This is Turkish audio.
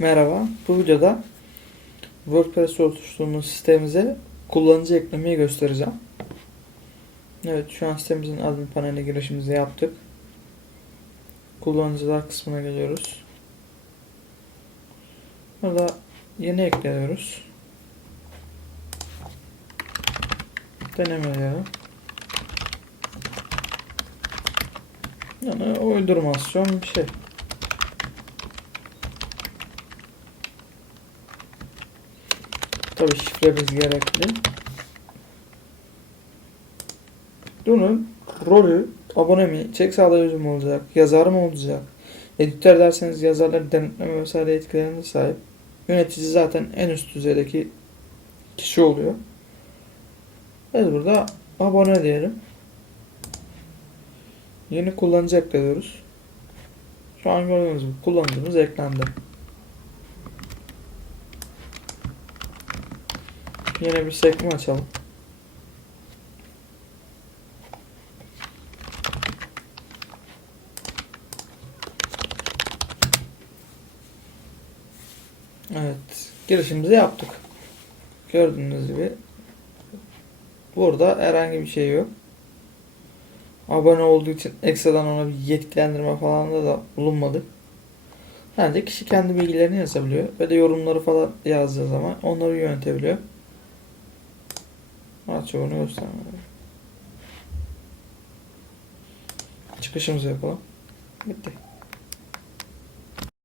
Merhaba. Bu videoda WordPress oluşturduğumuz sistemimize kullanıcı eklemeyi göstereceğim. Evet, şu an sitemizin admin paneline girişimizi yaptık. Kullanıcılar kısmına geliyoruz. Burada yeni ekliyoruz. Denemeleri. Yani uydurmasyon bir şey. Tabi şifremiz gerekli. Bunun rolü abone mi, çek sağlayıcı mı olacak, yazar mı olacak? Editör derseniz yazarlar denetleme vesaire etkilerine sahip. Yönetici zaten en üst düzeydeki kişi oluyor. Biz burada abone diyelim. Yeni kullanıcı ekliyoruz. Şu an gördüğünüz gibi kullanıcımız eklendi. Yine bir sekme açalım. Evet, girişimizi yaptık. Gördüğünüz gibi burada herhangi bir şey yok. Abone olduğu için ekstradan ona bir yetkilendirme falan da, da bulunmadı. Sadece kişi kendi bilgilerini yazabiliyor ve de yorumları falan yazdığı zaman onları yönetebiliyor. Az çok onu göstermem. Çıkışımızı yapalım. Bitti.